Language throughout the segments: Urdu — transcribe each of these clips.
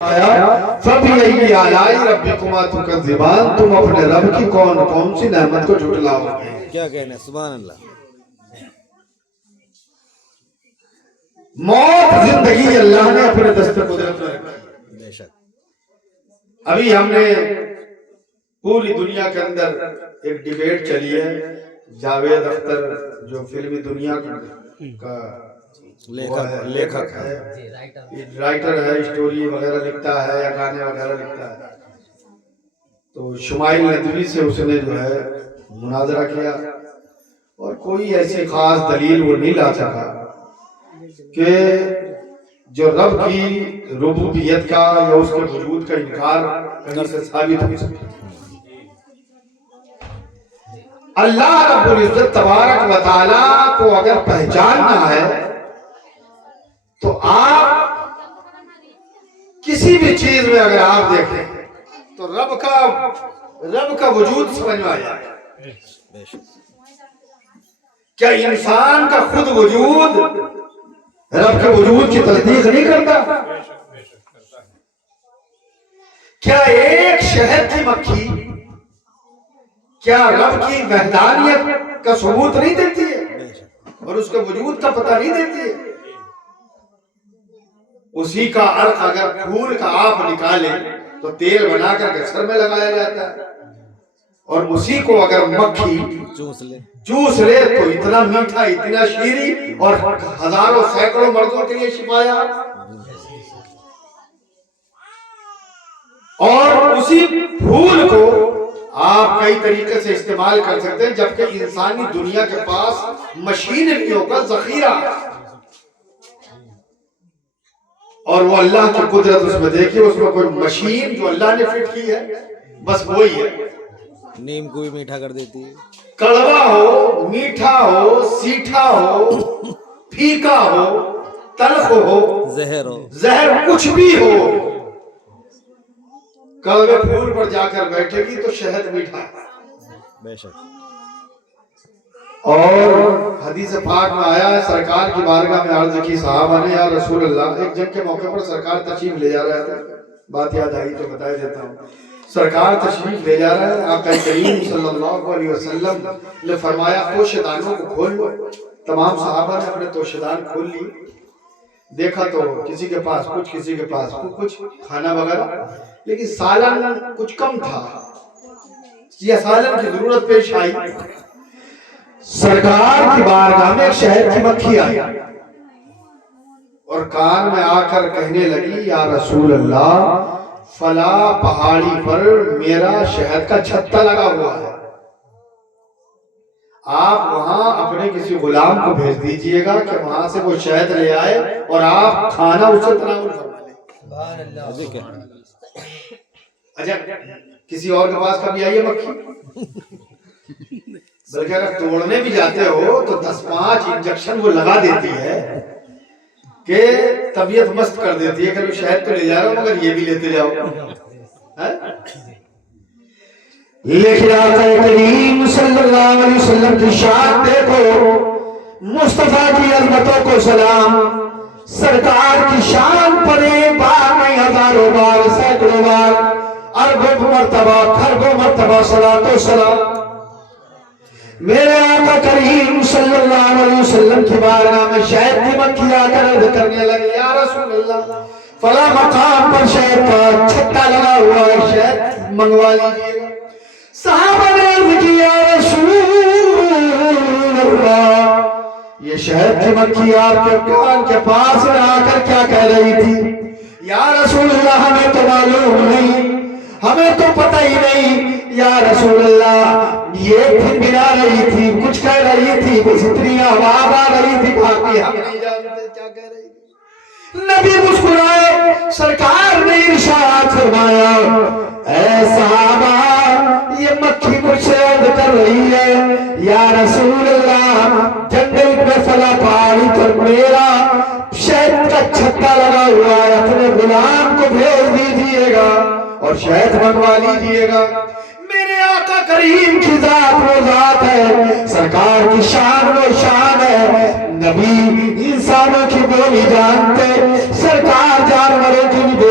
فَبِأَيِّ آلَاءِ رَبِّكُمَا تُكَذِّبَانِ تم اپنے رب کی کون سی نعمت کو جھٹلاؤ گے؟ کیا کہنے سبحان اللہ. موت زندگی اللہ نے اپنے دست قدرت میں رکھی. بے شک. ابھی ہم نے پوری دنیا کے اندر ایک ڈیبیٹ چلی ہے. جاوید اختر جو فلمی دنیا کا لیکھک ہے، رائٹر ہے، اسٹوری وغیرہ لکھتا ہے یا گانے وغیرہ لکھتا ہے، تو شمائل ندوی سے اس نے جو ہے مناظرہ کیا اور کوئی ایسی خاص دلیل وہ نہیں لا سکا کہ جو رب کی ربوبیت کا یا اس کے وجود کا انکار کہیں سے ثابت ہو سکے. اللہ رب العزت تبارک و تعالیٰ کو اگر پہچاننا ہے تو آپ کسی بھی چیز میں اگر آپ دیکھیں تو رب کا وجود سمجھ میں آ جائے. کیا انسان کا خود وجود رب کے وجود کی تصدیق نہیں کرتا؟ کیا ایک شہد کی مکھی کیا رب کی وحدانیت کا ثبوت نہیں دیتی ہے اور اس کے وجود کا پتہ نہیں دیتی ہے؟ اسی کا عرق اگر پھول کا آپ نکالیں تو تیل بنا کر سر میں لگایا جاتا ہے، اور اسی کو اگر مکھی چوس لے تو اتنا میٹھا، اتنا شیریں اور ہزاروں سینکڑوں مردوں کے لیے شفایا. اور اسی پھول کو آپ کئی طریقے سے استعمال کر سکتے ہیں، جبکہ انسانی دنیا کے پاس مشینریوں کا ذخیرہ اور وہ اللہ کی قدرت اس میں دیکھیے. اس میں کوئی مشین جو اللہ نے فٹ کی ہے بس وہی ہے. نیم کو بھی میٹھا کر دیتی ہے. کڑوا ہو، میٹھا ہو، سیٹھا ہو، پھیکا ہو، تلخ ہو، زہر کچھ بھی ہو، کڑوے پھول پر جا کر بیٹھے گی تو شہد میٹھا ہے. بے شک. اور حدیث پاک میں آیا ہے، سرکار کی بارگاہ میں عرض کی صحابہ نے، یا رسول اللہ، ایک جنگ کے موقع پر سرکار تشریف لے جا رہا تھا. بات یاد آئی تو بتا دیتا ہوں. سرکار تشریف لے جا رہا ہے، آقا کریم صلی اللہ علیہ وسلم نے فرمایا توشدانوں کو کھول لو. تمام صحابہ نے اپنے توشدان کھول لی. دیکھا تو کسی کے پاس کچھ، کسی کے پاس کچھ کھانا وغیرہ، لیکن سالن کچھ کم تھا. یہ سالن کی ضرورت پیش آئی. سرکار کی بارگاہ میں ایک شہد کی مکھی آئی اور کان میں آ کر کہنے لگی، یا رسول اللہ، فلاں پہاڑی پر میرا شہد کا چھتا لگا ہوا ہے، آپ وہاں اپنے کسی غلام کو بھیج دیجئے گا کہ وہاں سے وہ شہد لے آئے اور آپ کھانا اسے تناول فرما لیں. اچھا، کسی اور کے پاس کبھی آئی ہے مکھی؟ بلکہ اگر توڑنے بھی جاتے ہو تو 10-5 انجیکشن وہ لگا دیتی ہے کہ طبیعت مست کر دیتی ہے کہ شہد تو لے جا رہا ہوں مگر یہ بھی لیتے جاؤ. لیکن آقا کریم صلی اللہ علیہ وسلم کی شان دیکھو، مصطفیٰ کی عظمتوں کو سلام. سرکار کی شان پر ایک بار نہیں، ہزاروں بار، سینکڑوں بار، اربوں مرتبہ، کھربوں مرتبہ صلاۃ و سلام. میرے آقا کریم صلی اللہ علیہ وسلم کی بارگاہ میں شہد کی مکھی آ کر عرض کرنے لگی، یا رسول اللہ، فلاں مقام پر شہد کا چھتا لگا ہوا ہے، شہد منگوا لیجیے گا. صحابہ نے عرض کی، یا رسول اللہ، یہ شہد کی مکھی آپ کے کان کے پاس آ کر کیا کہہ رہی تھی؟ یا رسول اللہ، ہمیں تو معلوم نہیں، ہمیں تو پتہ ہی نہیں. یا رسول اللہ، یہ پھر بنا رہی تھی، کچھ کہہ رہی تھی، بس اتنی آواز آ رہی تھی، باقی ہم نہیں جانتے کیا کہہ رہی تھی. نبی مسکرائے. سرکار نے ارشاد فرمایا، اے صحابہ، یہ مکھی مجھ سے عرض کر رہی ہے، یا رسول اللہ، جنگل میں فلاں پہاڑی پر میرا شہد کا چھتا لگا ہوا ہے، اپنے غلام کو بھیج دیجیے گا اور شہد منگوا لیجیے گا. میرے آقا کریم کی ذات وہ ذات ہے، سرکار کی شان وہ شان ہے. نبی انسانوں کی بولی جانتے، سرکار جانوروں کی بھی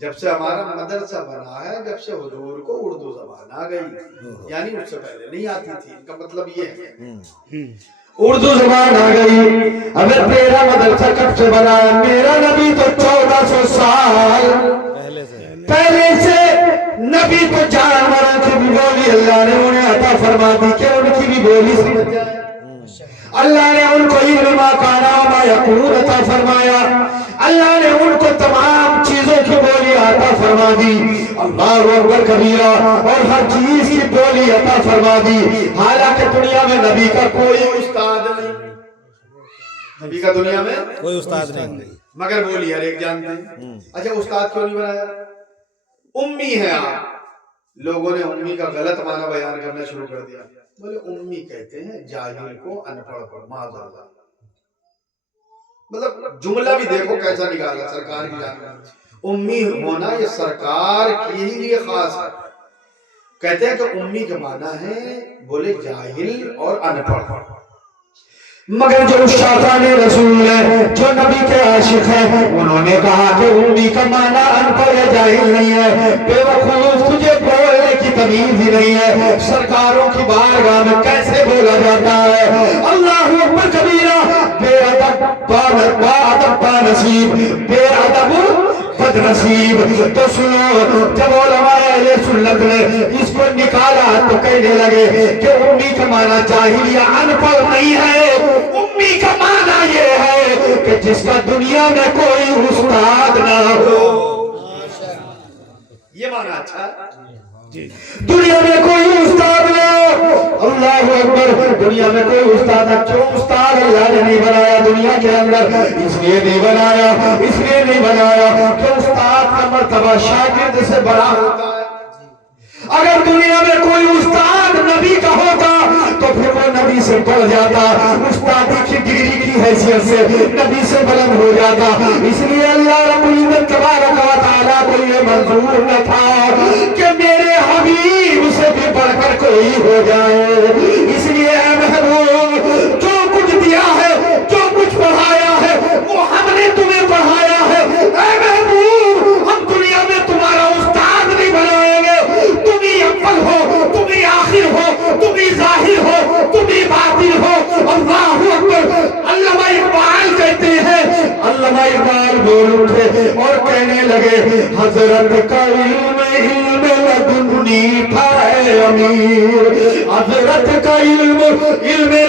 جب سے ہمارا مدرسہ بنا ہے، جب سے حضور کو اردو زبان آ گئی، یعنی اس سے پہلے نہیں آتی تھی، ان کا مطلب یہ ہے اردو زبان آ گئی۔ اگر تیرا مدرسہ کب سے بنا ہے؟ میرا نبی تو 1400 سال پہلے سے نبی تو جانوروں کی بھی بولی اللہ نے انہیں عطا فرما دی کہ ان کی بھی بولی سمجھ جائے۔ اللہ نے ان کو علم ما کان و ما یکون عطا فرمایا، اللہ نے ان کو تمام چیزوں کی بولی عطا فرما دی، اللہ اکبر کبیرہ، اور ہر چیز کی بولی عطا فرما دی۔ حالانکہ دنیا میں نبی کا کوئی استاد نہیں، نبی کا دنیا میں کوئی استاد نہیں، مگر بولی ہر ایک جانتے ہیں۔ اچھا استاد کیوں نہیں بنایا؟ امی ہے آپ لوگوں نے امی کا غلط معنی بیان کرنا شروع کر دیا، بولے امی کہتے ہیں جاہل کو، ان پڑھ کو، معذاللہ۔ مطلب جملہ بھی دیکھو کیسا نکالا سرکار کی جانب، امی ہونا یہ سرکار کی ہی لیے خاص ہے۔ کہتے ہیں کہ امی کے معنی ہے بولے جاہل اور ان پڑھ، مگر جو شاطان رسول ہے، جو نبی کے عاشق ہیں، انہوں نے کہا کہ امی کا معنی ان پڑھ یا جاہل نہیں ہے، بے وقوف، تجھے بولنے کی تمیز ہی نہیں ہے، سرکاروں کی بارگاہ میں کیسے بولا جاتا ہے؟ اللہ اکبر کبیرہ، بے ادب با ادب با نصیب، بے ادب بد نصیب۔ تو سنو، جب علماء اہل سنت نے اس کو نکالا تو کہنے لگے کہ امی کا معنی جاہل یا ان پڑھ نہیں ہے، امی کا معنی یہ ہے کہ جس کا دنیا میں کوئی استاد نہ ہو۔ یہ معنی اچھا ہے، دنیا میں کوئی استاد نہ ہو، اللہ اکبر، دنیا میں کوئی استاد نہ۔ کیوں استاد اللہ نے نہیں بنایا دنیا کے اندر؟ اس لیے نہیں بنایا، اس لیے نہیں بنایا کہ استاد کا مرتبہ شاگرد سے بڑا ہوتا ہے۔ اگر دنیا میں کوئی استاد نبی کا ہوتا تو پھر وہ نبی سے بڑھ جاتا، استادی کی ڈگری کی حیثیت سے نبی سے بلند ہو جاتا۔ اس لیے اللہ رب العزت تبارک و تعالیٰ کو یہ منظور نہ تھا کہ میرے حبیب سے بھی بڑھ کر کوئی ہو جائے۔ اس لیے اے محبوب، جو کچھ دیا ہے، جو کچھ پڑھایا ہے، وہ ہم نے تمہیں پڑھایا ہے۔ اے محبوب، ہم دنیا میں تمہارا استاد نہیں بنائیں گے، تم ہی اول ہو، تم ہی آخر ہو، تم ہی ظاہر ہو، تم ہی باطن ہو۔ اللہ اکبر۔ علامہ اقبال کہتے ہیں، علامہ اقبال بول اٹھے اور کہنے لگے، حضرت کا علم لدنی تھا اے امیر، حضرت کا علم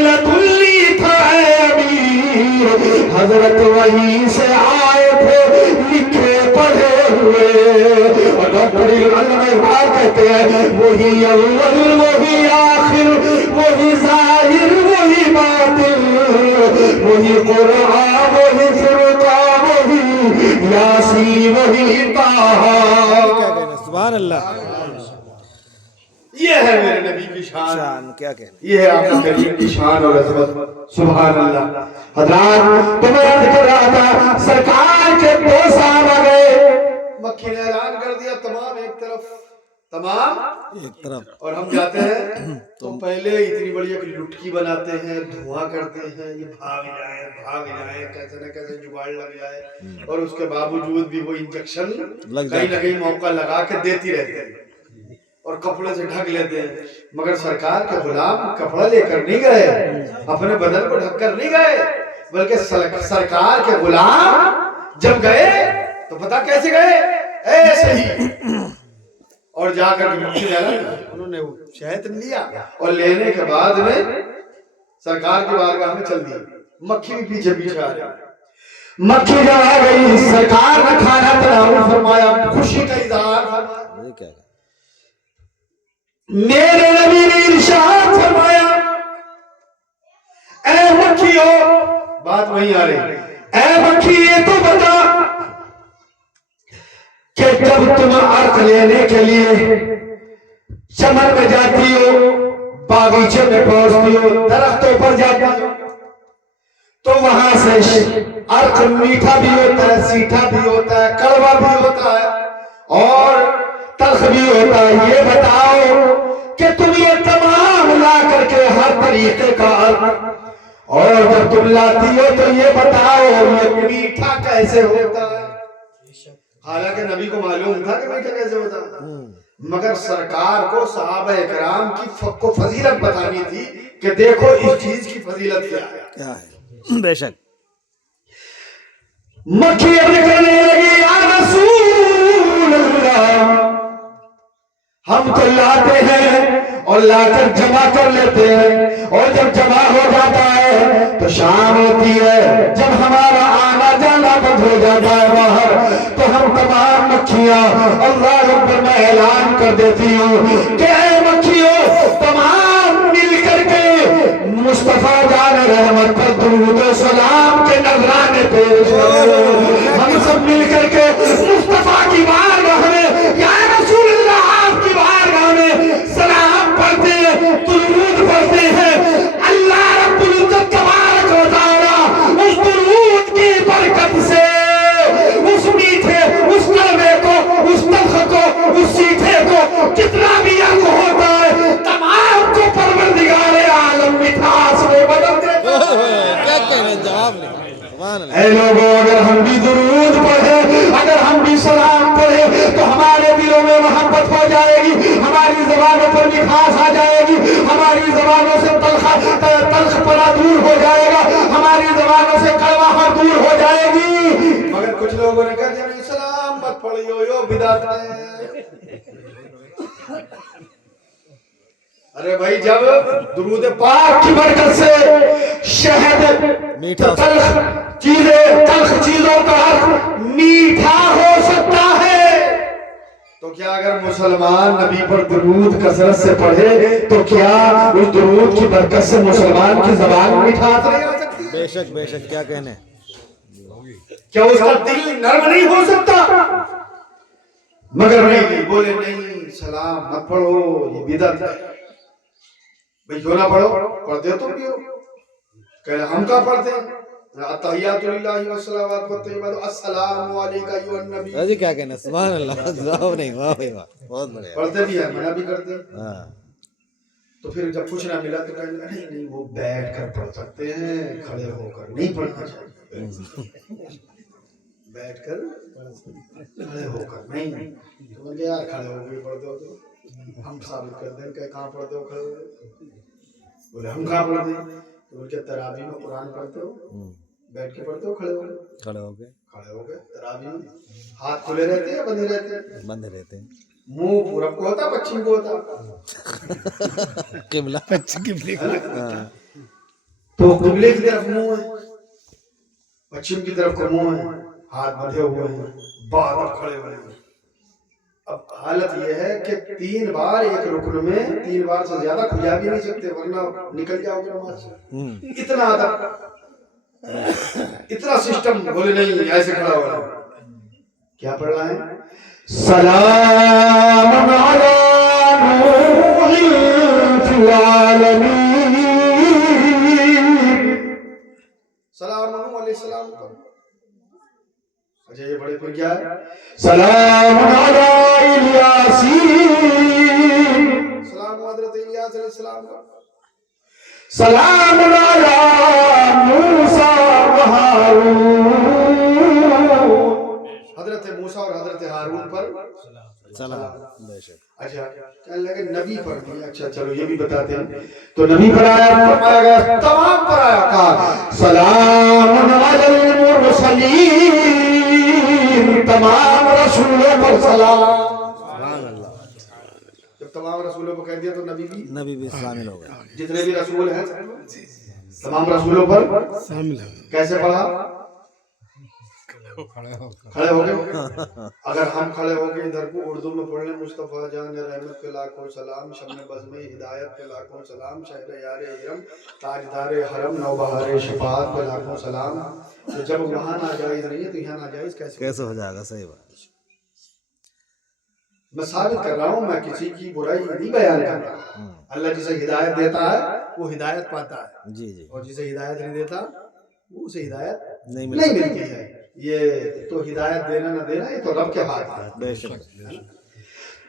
لدنی تھا اے امیر، حضرت وہیں سے آئے تھے لکھے پڑھے ہوئے۔ اور ڈاکٹر علامہ اقبال کہتے ہیں، وہی اول وہی آخر، وہی ظاہر وہی باطن، وہی قرآن وہی فرقان وہی یاسین وہی طٰہٰ۔ سبحان اللہ، یہ ہے میرے نبی کی شان، کیا کہنا، یہ ہے آپ کریم کی شان اور عظمت، سبحان اللہ۔ حضرات، تو میں عرض کر رہا تھا، سرکار کے 2 صحابہ آ گئے، مکھی نے اعلان کر دیا تمام ایک طرف، تمام ایک طرف، اور ہم جاتے ہیں تو پہلے اتنی بڑی ایک لٹکی بناتے ہیں، دھواں کرتے ہیں، یہ بھاگ جائے کیسے نہ کیسے جگاڑ لگ جائے، اور اس کے باوجود بھی وہ انجیکشن کہیں نہ کہیں موقع لگا کے دیتی رہتے ہیں اور کپڑے سے ڈھک لیتے ہیں۔ مگر سرکار کے غلام کپڑا لے کر نہیں گئے، اپنے بدن کو ڈھک کر نہیں گئے، بلکہ سرکار کے غلام جب گئے تو پتہ کیسے گئے؟ ایسے ہی، اور جا کر مکھی ڈالا، انہوں نے شہد لیا اور لینے کے بعد میں سرکار کی بارگاہ میں چل دی، مکھی بھی پیچھے پیچھے آ گئی۔ مکھی جب آ گئی، سرکار نے کھانا تناول فرمایا، خوشی کا اظہار فرمایا، یہ کیا ہے؟ میرے نبی نے ارشاد فرمایا، اے مکھیو، بات وہیں آ رہی، اے مکھی یہ تو بتا کہ جب تم عرق لینے کے لیے چمن میں جاتی ہو، باغیچے میں پہنچتی ہو، درختوں پر جاتی ہو، تو وہاں سے عرق میٹھا بھی ہوتا ہے، سیٹھا بھی ہوتا ہے، کڑوا بھی ہوتا ہے اور تلخ بھی ہوتا ہے۔ یہ بتاؤ کہ تم یہ تمام لا کر کے ہر طریقے کا عرق، اور جب تم لاتی ہو تو یہ بتاؤ یہ میٹھا کیسے ہوتا ہے؟ حالانکہ نبی کو معلوم تھا کہ میٹھا کیسے ہوتا، مگر سرکار کو صحابہ کرام کو فضیلت بتانی تھی کہ دیکھو اس چیز کی فضیلت کیا ہے. کیا ہے؟ بے شک. مکھی کہنے لگی یا رسول اللہ، ہم تو لاتے ہیں اور لا کر جمع کر لیتے ہیں، اور جب جمع ہو جاتا ہے تو شام ہوتی ہے، جب ہمارا آنا جانا بند ہو جاتا ہے باہر، تو ہم تمام مکھیاں اللہ اکبر میں اعلان کر دیتی ہوں کہ اے مکھیوں تمام مل کر کے مصطفیٰ جان رحمت پر درود و سلام کے نذرانے پیش کریں. ہم سب مل کر کے مصطفیٰ کی بارگاہ میں یا رسول اللہ آپ کی بارگاہ میں سلام پڑھتے ہیں، درود پڑھتے ہیں. اللہ رب العزت تبارک و تعالی اس درود کی برکت سے اس میٹھے، اس کلمے کو، اس تلخ کو، اس سیٹھے کو جتنا بھی عرض ہوتا ہے تمام کو پروردگار عالم مٹھاس میں بدل دیتا ہے. کیا کہنا، جواب نہیں. سبحان اللہ. اے لوگوں، اگر ہم بھی درود پڑھیں، اگر ہم بھی سلام پڑھیں تو ہمارے دلوں میں محبت ہو جائے گی، ہماری زبانوں پر مٹھاس آ جائے گی، ہماری زبانوں سے تلخ پنا دور ہو جائے گا، ہماری زبانوں سے کڑواہٹ دور ہو جائے گی. مگر کچھ لوگوں نے کہا جب سلام مت پڑھیو یہ بدعت ہے. ارے بھائی جب درود پاک کی برکت سے شہد میٹھا تلخ چیزوں کا حق میٹھا ہو سکتا ہے، تو کیا اگر مسلمان نبی پر درود کثرت سے پڑھے تو کیا اس درود کی برکت سے مسلمان کی زبان مٹھاس نہیں ہو سکتی؟ بے شک بے شک. کیا کہنے. کیا اس کا دل نرم نہیں ہو سکتا؟ مگر نہیں، بولے نہیں سلام مت پڑھو یہ بدعت ہے. بھئی کیوں نہ پڑھو؟ پڑھتے ہو تم بھی ہو. کہ ہم کا پڑھتے ہیں التحیات للہ والصلوات والطیبات السلام علیکہ ایھا النبی. جی کیا کہنا. سبحان اللہ. جواب نہیں. واہ بھائی واہ. بہت بڑھیا. پڑھتے بھی ہیں، منع بھی کرتے ہیں. ہاں. تو پھر جب کچھ نہ ملا تو کہنے لگا نہیں نہیں وہ بیٹھ کر پڑھ سکتے ہیں، کھڑے ہو کر نہیں پڑھنا چاہیے. بیٹھ کر کھڑے ہو کر نہیں. تو میں کہ یار کھڑے ہو کے پڑھتے ہو تو ہم ثابت کر دیں کہ کہاں پڑھتے ہو کھڑے ہو کے. بولے ہم کہاں پڑھتے ہیں. تو ان کے تراویح میں قرآن پڑھتے ہو بیٹھ کے پڑھتے ہو کھڑے ہو کے. کھڑے ہو کے. کھڑے ہو کے تراویح میں ہاتھ کھلے رہتے ہیں بندے رہتے ہیں. بندے رہتے ہیں. منہ پورب کو ہوتا پچھم کو ہوتا. قبلہ. ہاں. تو قبلے کی طرف منہ ہے، پچھم کی طرف کا منہ ہے، ہاتھ بندھے ہوئے ہیں، بار کھڑے ہوئے ہیں. اب حالت یہ ہے کہ 3 بار ایک رکن میں 3 بار سے زیادہ کھجا بھی نہیں سکتے ورنہ نکل جاؤ گے نماز سے. اتنا ادب، اتنا سسٹم. بولے نہیں ایسے کھڑا ہو رہا ہے. کیا پڑھ رہا ہے؟ سلام علی نوح فی العالمین. سلام علیہ السلام. اچھا یہ بڑے پر کیا ہے؟ سلام علی الیاسین. سلام حضرت الیاس علیہ السلام کا. سلام علی موسیٰ و ہارون. حضرت موسیٰ اور حضرت ہارون پر سلام. بے شک. اچھا کہنے لگے نبی پر بھی. اچھا چلو یہ بھی بتاتے ہیں. تو نبی پر آیا فرمایا گیا تمام پر آیا کہا سلام علی المرسلین. تمام رسولوں پر سلام. سبحان اللہ. جب تمام رسولوں کو کہہ دیا تو نبی بھی شامل ہو گئے. جتنے بھی رسول ہیں تمام رسولوں پر کیسے پڑھا؟ کھڑے ہو گئے. اگر ہم کھڑے ہو کے ادھر کو اردو میں پڑھ لیں مصطفیٰ جان رحمت پہ لاکھوں سلام، شمع بزم ہدایت پہ لاکھوں سلام، شہر یار حرم تاجدار حرم نوبہار شفاعت پہ لاکھوں سلام. تو جب وہاں ناجائز نہیں ہے تو یہاں ناجائز کیسے ہو جائے گا. صحیح بات. میں ثابت کر رہا ہوں، میں کسی کی برائی نہیں بیان کر رہا. اللہ جسے ہدایت دیتا ہے وہ ہدایت پاتا ہے. جی جی. اور جسے ہدایت نہیں دیتا وہ اسے ہدایت نہیں ملتی ہے. یہ تو ہدایت دینا نہ دینا یہ تو رب کے ہاتھ ہے. بے شک.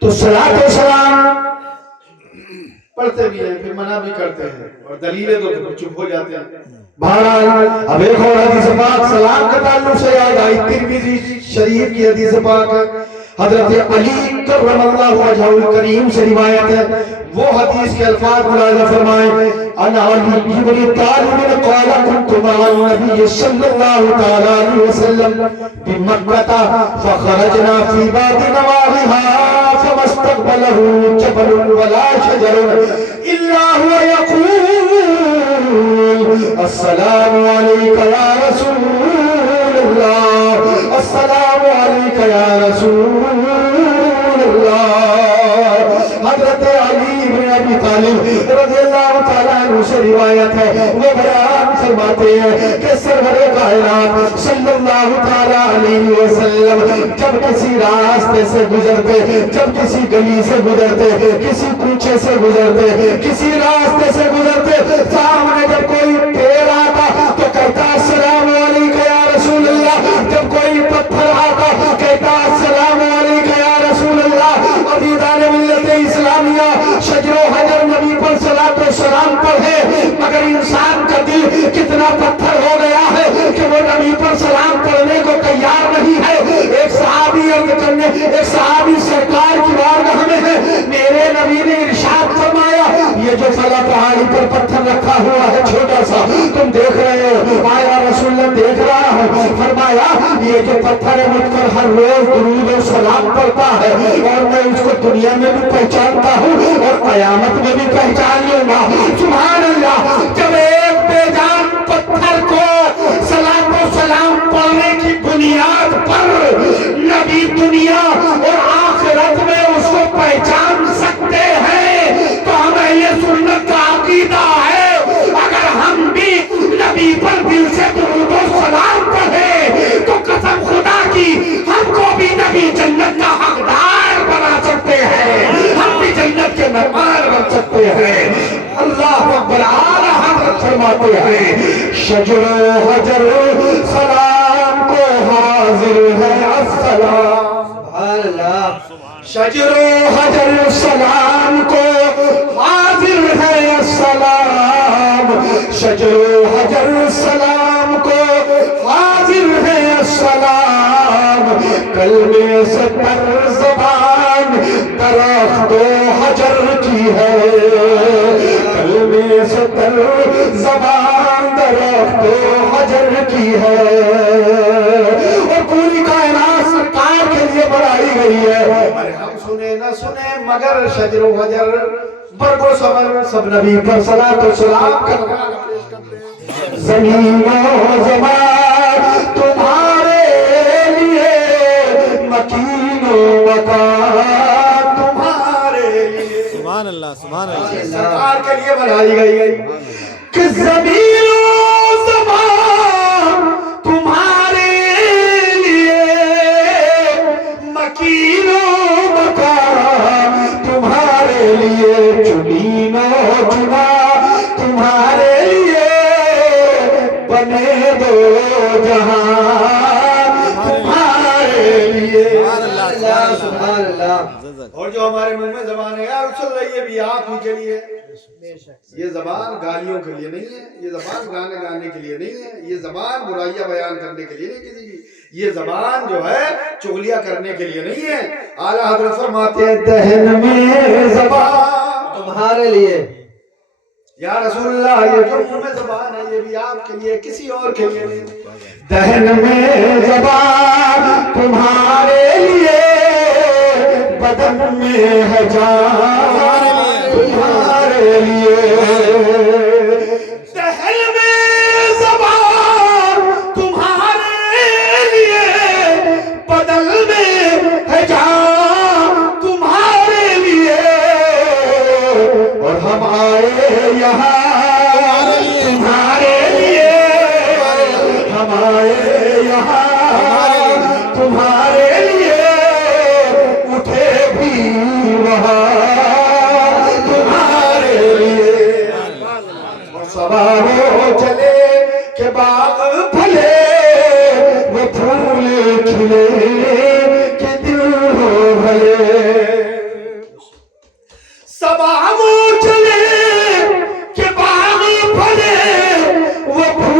تو صلاۃ و سلام پڑھتے بھی ہیں پھر منع بھی کرتے ہیں اور دلیلیں تو چپ ہو جاتے ہیں. بہرحال اب ایک اور حدیث پاک سلام کے تعلق سے یاد آئی، ترمذی شریف کی حدیث پاک ہے، حضرت علی کرم اللہ وجہہ الکریم سے روایت ہے، وہ حدیث کے الفاظ ملاحظہ فرمائیں، ان علی بن طالب قال كنت مع النبي صلی اللہ تعالی علیہ وسلم بمکہ فخرجنا في بعض نواحيها فما استقبله جبل ولا شجر الا هو يقول السلام علیک یا رسول اللہ، السلام علیک یا رسول اللہ۔ حضرت علی بن ابی طالب رضی اللہ تعالیٰ عنہ سے روایت ہے، وہ بیان فرماتے ہیں کہ سرور کائنات صلی اللہ تعالیٰ علیہ وسلم جب کسی راستے سے گزرتے، جب کسی گلی سے گزرتے، کسی کوچے سے گزرتے، کسی راستے سے گزرتے، سامنے جب کوئی پیڑ آتا تو کہتا السلام علیک یا رسول اللہ، جب کوئی پتھر آتا کہتا السلام علیک یا رسول اللہ۔ عزیزان ملت اسلامیہ، شجر و حجر نبی پر صلاۃ و سلام پر ہے، مگر انسان کا دل کتنا پتھر ہو گیا ہے کہ وہ نبی پر سلام پڑھنے کو تیار نہیں ہے۔ ایک صحابی سرکار کی بارگاہ میں ہے، میرے نبی نے ارشاد فرمایا، یہ جو فلاں پہاڑی پر پتھر رکھا ہوا ہے چھوٹا سا تم دیکھ رہے ہو، آیا رسول اللہ دیکھ رہا ہوں، فرمایا یہ جو پتھر ہے مجھ پر ہر روز درود و سلام پڑھتا ہے اور میں اس کو دنیا میں بھی پہچانتا ہوں اور قیامت میں بھی پہچان لوں گا۔ سبحان اللہ، جب ایک بے جان پتھر کو سلام و سلام پڑھنے کی بنیاد پر نبی دنیا اور آخرت میں اس کو پہچان سکتے ہیں تو ہم اہل سنت کا عقیدہ ہے اگر ہم بھی نبی پر دل سے درود و سلام پڑھیں تو قسم خدا کی ہم کو بھی نبی جنت کا حقدار بنا سکتے ہیں، ہم بھی جنت کے مہمان بن سکتے ہیں۔ اللہ اکبر، اعلیٰ حضرت فرماتے ہیں شجر و حجر سلام کو حاضر ہے السلام، سبحان اللہ، شجر و حجر سلام کو حاضر ہے السلام، شجر و حجر سلام کو حاضر ہے السلام، کلمے سے پر زبان درخت و حجر کی ہے، کلمے سے پر زبان درخت و حجر کی ہے، اور پوری کائنات سرکار کے لیے بنائی گئی ہے۔ ہم سنے نہ سنے مگر شجر و حجر برگ و ثمر سب نبی پر صلاۃ و سلام کرتے۔ زمین و زمان تمہارے لیے، مکین و مکان تمہارے لیے، سبحان اللہ، سبحان اللہ، سرکار کے لیے بنائی گئی کہ زمین و زمان تمہارے لیے، مکین و مکان تمہارے لیے، چنین و چنا تمہارے لیے، بنے دو جہاں تمہارے لیے۔ سبحان اللہ۔ اور جو ہمارے منہ میں زبان ہے یار چل رہی ہے بھی آپ ہی کے لیے، یہ زبان گالیوں کے لیے نہیں ہے، یہ زبان گانے گانے کے لیے نہیں ہے، یہ زبان برائیاں بیان کرنے کے لیے نہیں کسی کی، یہ زبان جو ہے چغلیاں کرنے کے لیے نہیں ہے۔ اعلیٰ حضرت فرماتے ہیں دہن میں زبان تمہارے لیے، یا رسول اللہ یہ جو منہ میں زبان ہے یہ بھی آپ کے لیے، کسی اور کے لیے نہیں۔ دہن میں زبان تمہارے لیے، بدن میں ہے جان تمہارے لیے، دہن میں زبان تمہارے لیے، بدن میں ہے جان تمہارے لیے، اور ہم آئے یہاں تمہارے لیے، ہم آئے یہاں تمہارے لیے، اٹھے بھی وہاں تمہارے لیے، اور سوار ہو چلے کہ باغ پھلے، وہ پھول کھلے کہ دل ہو بھلے، سوار ہو چلے کہ باغ پھلے، وہ پھول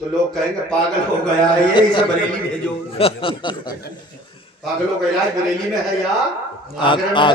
تو لوگ کہیں گے پاگل ہو گیا ہے یہ، اسے بریلی بھیجو۔ پاگلوں کا علاج بریلی میں ہے یا آگرہ میں ہے؟